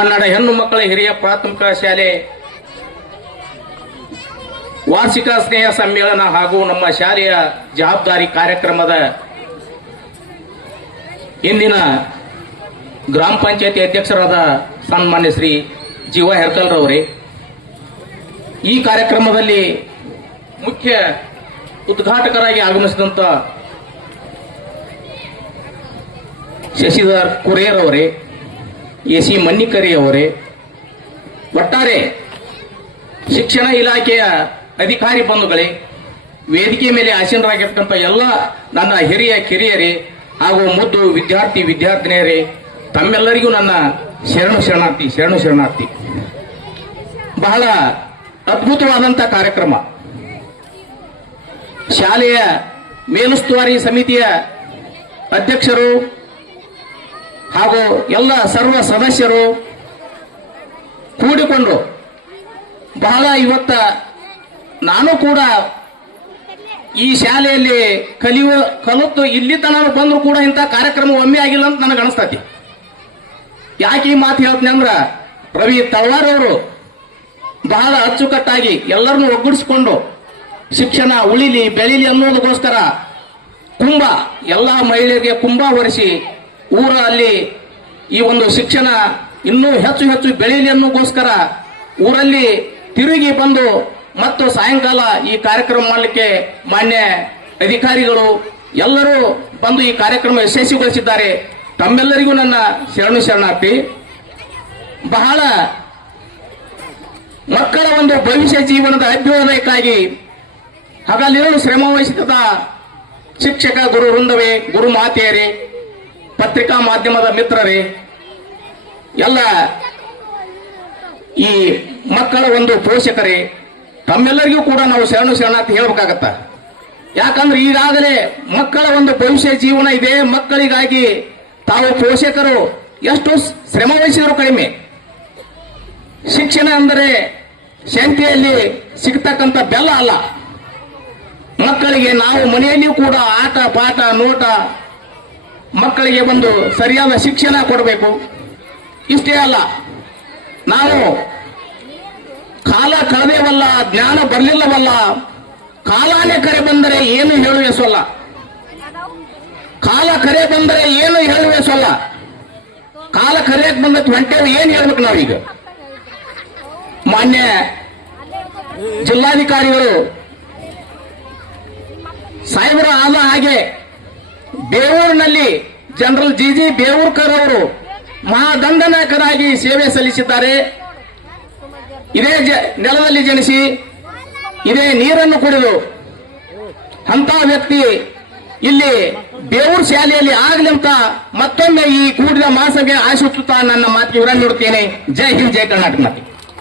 ಕನ್ನಡ ಹೆಣ್ಣು ಮಕ್ಕಳ ಹಿರಿಯ ಪ್ರಾಥಮಿಕ ಶಾಲೆ, ವಾರ್ಷಿಕ ಸ್ನೇಹ ಸಮ್ಮೇಳನ ಹಾಗೂ ನಮ್ಮ ಶಾಲೆಯ ಜವಾಬ್ದಾರಿ ಕಾರ್ಯಕ್ರಮದ ಇಂದಿನ ಗ್ರಾಮ ಪಂಚಾಯತಿ ಅಧ್ಯಕ್ಷರಾದ ಸನ್ಮಾನ್ಯ ಶ್ರೀ ಜೀವ ಹೆರ್ಕಲ್ರವರೇ ಈ ಕಾರ್ಯಕ್ರಮದಲ್ಲಿ ಮುಖ್ಯ ಉದ್ಘಾಟಕರಾಗಿ ಆಗಮಿಸಿದಂತ ಶಶಿಧರ್ ಕುರೇರ್ ಅವರೇ ಎ ಸಿ ಮನ್ನಿಕರಿ ಅವರೇ, ಒಟ್ಟಾರೆ ಶಿಕ್ಷಣ ಇಲಾಖೆಯ ಅಧಿಕಾರಿ ಬಂಧುಗಳೇ, ವೇದಿಕೆ ಮೇಲೆ ಆಸೀನರಾಗಿರ್ತಕ್ಕಂಥ ಎಲ್ಲ ನನ್ನ ಹಿರಿಯ ಕಿರಿಯರೇ ಹಾಗೂ ಮುದ್ದು ವಿದ್ಯಾರ್ಥಿ ವಿದ್ಯಾರ್ಥಿನಿಯರೇ, ತಮ್ಮೆಲ್ಲರಿಗೂ ನನ್ನ ಶರಣು ಶರಣಾರ್ಥಿ ಶರಣು ಶರಣಾರ್ಥಿ. ಬಹಳ ಅದ್ಭುತವಾದಂಥ ಕಾರ್ಯಕ್ರಮ. ಶಾಲೆಯ ಮೇಲುಸ್ತುವಾರಿ ಸಮಿತಿಯ ಅಧ್ಯಕ್ಷರು ಹಾಗೂ ಎಲ್ಲ ಸರ್ವ ಸದಸ್ಯರು ಕೂಡಿಕೊಂಡು ಬಹಳ ಇವತ್ತ ನಾನು ಕೂಡ ಈ ಶಾಲೆಯಲ್ಲಿ ಕಲಿಯುವ, ಕಲಿತು ಇಲ್ಲಿ ತನಕ ಬಂದ್ರು ಕೂಡ ಇಂಥ ಕಾರ್ಯಕ್ರಮ ಒಮ್ಮೆ ಆಗಿಲ್ಲ ಅಂತ ನನಗೆ ಅನಿಸ್ತತಿ. ಯಾಕೆ ಈ ಮಾತು ಹೇಳ್ತೀನಿ ಅಂದ್ರೆ, ರವಿ ತಳ್ಳಾರವರು ಬಹಳ ಅಚ್ಚುಕಟ್ಟಾಗಿ ಎಲ್ಲರನ್ನು ಒಗ್ಗೂಡಿಸಿಕೊಂಡು ಶಿಕ್ಷಣ ಉಳಿಲಿ, ಬೆಳಿಲಿ ಅನ್ನೋದಕ್ಕೋಸ್ಕರ ಕುಂಭ, ಎಲ್ಲ ಮಹಿಳೆಯರಿಗೆ ಕುಂಭ ಹೊರಿಸಿ ಊರಲ್ಲಿ ಈ ಒಂದು ಶಿಕ್ಷಣ ಇನ್ನೂ ಹೆಚ್ಚು ಹೆಚ್ಚು ಬೆಳೆಯಲಿ ಅನ್ನೋಗೋಸ್ಕರ ಊರಲ್ಲಿ ತಿರುಗಿ ಬಂದು ಮತ್ತು ಸಾಯಂಕಾಲ ಈ ಕಾರ್ಯಕ್ರಮ ಮಾಡಲಿಕ್ಕೆ ಮಾನ್ಯ ಅಧಿಕಾರಿಗಳು ಎಲ್ಲರೂ ಬಂದು ಈ ಕಾರ್ಯಕ್ರಮ ಯಶಸ್ವಿಗೊಳಿಸಿದ್ದಾರೆ. ತಮ್ಮೆಲ್ಲರಿಗೂ ನನ್ನ ಶರಣು ಶರಣಾರ್ಥಿ. ಬಹಳ ಮಕ್ಕಳ ಒಂದು ಭವಿಷ್ಯ ಜೀವನದ ಅಭ್ಯುದಯಕ್ಕಾಗಿ ಹಗಲಿರಲು ಶ್ರಮ ಶಿಕ್ಷಕ ಗುರು ವೃಂದವೇ, ಗುರು ಮಾತೆಯರೇ ಪತ್ರಿಕಾ ಮಾಧ್ಯಮದ ಮಿತ್ರರೇ, ಎಲ್ಲ ಈ ಮಕ್ಕಳ ಒಂದು ಪೋಷಕರೇ, ತಮ್ಮೆಲ್ಲರಿಗೂ ಕೂಡ ನಾವು ಶರಣು ಶರಣಾರ್ಥಿ ಹೇಳ್ಬೇಕಾಗತ್ತ. ಯಾಕಂದ್ರೆ ಈಗಾಗಲೇ ಮಕ್ಕಳ ಒಂದು ಭವಿಷ್ಯ ಜೀವನ ಇದೆ, ಮಕ್ಕಳಿಗಾಗಿ ತಾವು ಪೋಷಕರು ಎಷ್ಟು ಶ್ರಮ ವಹಿಸಿದ್ರು ಕಡಿಮೆ. ಶಿಕ್ಷಣ ಅಂದರೆ ಶಾಂತಿಯಲ್ಲಿ ಸಿಗ್ತಕ್ಕಂಥ ಬೆಲ್ಲ ಅಲ್ಲ. ಮಕ್ಕಳಿಗೆ ನಾವು ಮನೆಯಲ್ಲಿಯೂ ಕೂಡ ಆಟ, ಪಾಠ, ನೋಟ ಮಕ್ಕಳಿಗೆ ಒಂದು ಸರಿಯಾದ ಶಿಕ್ಷಣ ಕೊಡಬೇಕು. ಇಷ್ಟೇ ಅಲ್ಲ, ನಾವು ಕಾಲ ಕಳೆದೇವಲ್ಲ, ಜ್ಞಾನ ಬರಲಿಲ್ಲವಲ್ಲ, ಕಾಲಾನೆ ಕರೆ ಬಂದರೆ ಏನು ಹೇಳುವೆ ಸೊಲ್ಲ? ಕಾಲ ಕರೆ ಬಂದರೆ ಏನು ಹೇಳುವೆ ಸೊಲ್ಲ? ಕಾಲ ಕರೆಯಕ್ ಬಂದ ಹೊಂಟೇವು ಏನ್ ಹೇಳ್ಬೇಕು ನಾವೀಗ? ಮಾನ್ಯ ಜಿಲ್ಲಾಧಿಕಾರಿಗಳು, ಸಾಹೇಬರ ಆದ ಹಾಗೆ ಬೇವೂರಿನಲ್ಲಿ ಜನರಲ್ ಜಿ ಜಿ ಬೇವೂರ್ಕರ್ ಅವರು ಮಹಾದಂಡನಾಯಕರಾಗಿ ಸೇವೆ ಸಲ್ಲಿಸಿದ್ದಾರೆ. ಇದೇ ನೆಲದಲ್ಲಿ ಜನಿಸಿ ಇದೇ ನೀರನ್ನು ಕುಡಿದು ಅಂತ ವ್ಯಕ್ತಿ ಇಲ್ಲಿ ಬೇವೂರ್ ಶಾಲೆಯಲ್ಲಿ ಆಗಲಿ ಅಂತ ಮತ್ತೊಮ್ಮೆ ಈ ಕೂಡಿದ ಮಾಸಕ್ಕೆ ಆಶಿಸುತ್ತಾ ನನ್ನ ಮಾತಿಗೆ ವಿವರ ನೀಡುತ್ತೇನೆ ಜೈ ಹಿಂದ್, ಜೈ ಕರ್ನಾಟಕ ಮಾತಿ.